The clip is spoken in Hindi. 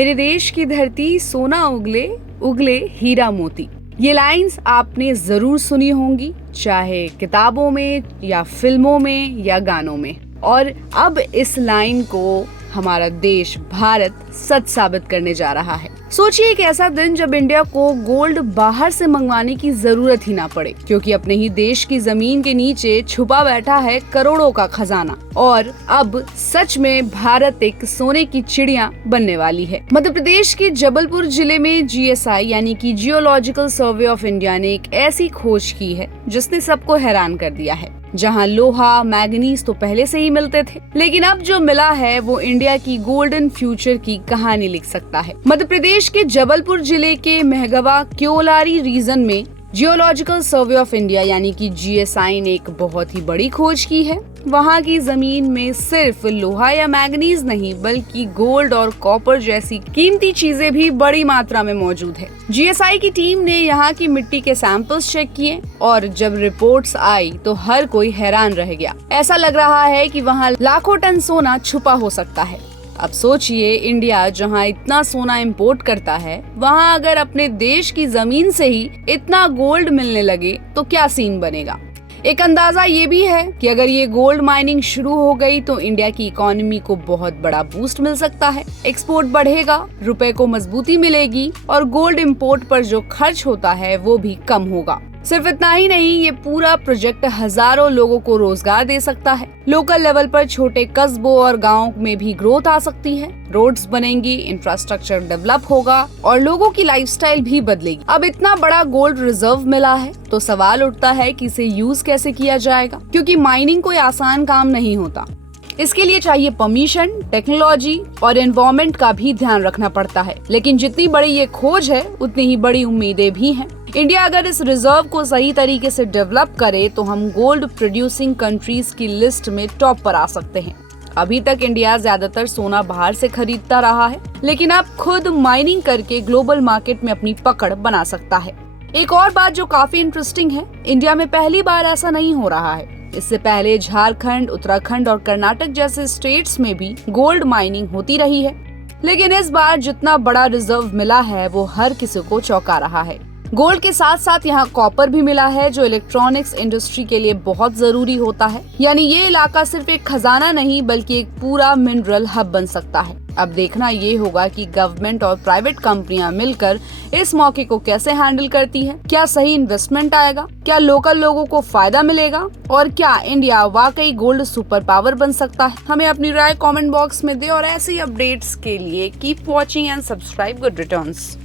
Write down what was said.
मेरे देश की धरती सोना उगले उगले हीरा मोती। ये लाइंस आपने जरूर सुनी होंगी, चाहे किताबों में या फिल्मों में या गानों में। और अब इस लाइन को हमारा देश भारत सच साबित करने जा रहा है। सोचिए एक ऐसा दिन जब इंडिया को गोल्ड बाहर से मंगवाने की जरूरत ही ना पड़े, क्योंकि अपने ही देश की जमीन के नीचे छुपा बैठा है करोड़ों का खजाना। और अब सच में भारत एक सोने की चिड़िया बनने वाली है। मध्य प्रदेश के जबलपुर जिले में GSI यानी कि जियोलॉजिकल सर्वे ऑफ इंडिया ने एक ऐसी खोज की है जिसने सबको हैरान कर दिया है। जहां लोहा मैग्नीज तो पहले से ही मिलते थे, लेकिन अब जो मिला है वो इंडिया की गोल्डन फ्यूचर की कहानी लिख सकता है। मध्य प्रदेश के जबलपुर जिले के मेहगवा क्योलारी रीजन में जियोलॉजिकल सर्वे ऑफ इंडिया यानी कि GSI ने एक बहुत ही बड़ी खोज की है। वहां की जमीन में सिर्फ लोहा या मैग्नीज नहीं बल्कि गोल्ड और कॉपर जैसी कीमती चीजें भी बड़ी मात्रा में मौजूद है। GSI की टीम ने यहाँ की मिट्टी के सैंपल्स चेक किए और जब रिपोर्ट्स आई तो हर कोई हैरान रह गया। ऐसा लग रहा है कि वहाँ लाखों टन सोना छुपा हो सकता है। अब सोचिए, इंडिया जहां इतना सोना इंपोर्ट करता है, वहां अगर अपने देश की जमीन से ही इतना गोल्ड मिलने लगे तो क्या सीन बनेगा। एक अंदाजा ये भी है कि अगर ये गोल्ड माइनिंग शुरू हो गई तो इंडिया की इकोनॉमी को बहुत बड़ा बूस्ट मिल सकता है। एक्सपोर्ट बढ़ेगा, रुपए को मजबूती मिलेगी और गोल्ड इंपोर्ट पर जो खर्च होता है वो भी कम होगा। सिर्फ इतना ही नहीं, ये पूरा प्रोजेक्ट हजारों लोगों को रोजगार दे सकता है। लोकल लेवल पर छोटे कस्बों और गांवों में भी ग्रोथ आ सकती है। रोड्स बनेंगी, इंफ्रास्ट्रक्चर डेवलप होगा और लोगों की लाइफस्टाइल भी बदलेगी। अब इतना बड़ा गोल्ड रिजर्व मिला है तो सवाल उठता है कि इसे यूज कैसे किया जाएगा, क्योंकि माइनिंग कोई आसान काम नहीं होता। इसके लिए चाहिए परमिशन, टेक्नोलॉजी और एनवायरनमेंट का भी ध्यान रखना पड़ता है। लेकिन जितनी बड़ी ये खोज है उतनी ही बड़ी उम्मीदें भी हैं। इंडिया अगर इस रिजर्व को सही तरीके से डेवलप करे तो हम गोल्ड प्रोड्यूसिंग कंट्रीज की लिस्ट में टॉप पर आ सकते हैं। अभी तक इंडिया ज्यादातर सोना बाहर से खरीदता रहा है, लेकिन अब खुद माइनिंग करके ग्लोबल मार्केट में अपनी पकड़ बना सकता है। एक और बात जो काफी इंटरेस्टिंग है, इंडिया में पहली बार ऐसा नहीं हो रहा है। इससे पहले झारखंड, उत्तराखंड और कर्नाटक जैसे स्टेट्स में भी गोल्ड माइनिंग होती रही है, लेकिन इस बार जितना बड़ा रिजर्व मिला है वो हर किसी को चौंका रहा है। गोल्ड के साथ साथ यहाँ कॉपर भी मिला है जो इलेक्ट्रॉनिक्स इंडस्ट्री के लिए बहुत जरूरी होता है। यानी ये इलाका सिर्फ एक खजाना नहीं बल्कि एक पूरा मिनरल हब बन सकता है। अब देखना ये होगा कि गवर्नमेंट और प्राइवेट कंपनियां मिलकर इस मौके को कैसे हैंडल करती है। क्या सही इन्वेस्टमेंट आएगा, क्या लोकल लोगों को फायदा मिलेगा और क्या इंडिया वाकई गोल्ड सुपर पावर बन सकता है। हमें अपनी राय कमेंट बॉक्स में दे और ऐसे ही अपडेट्स के लिए keep watching and subscribe good returns.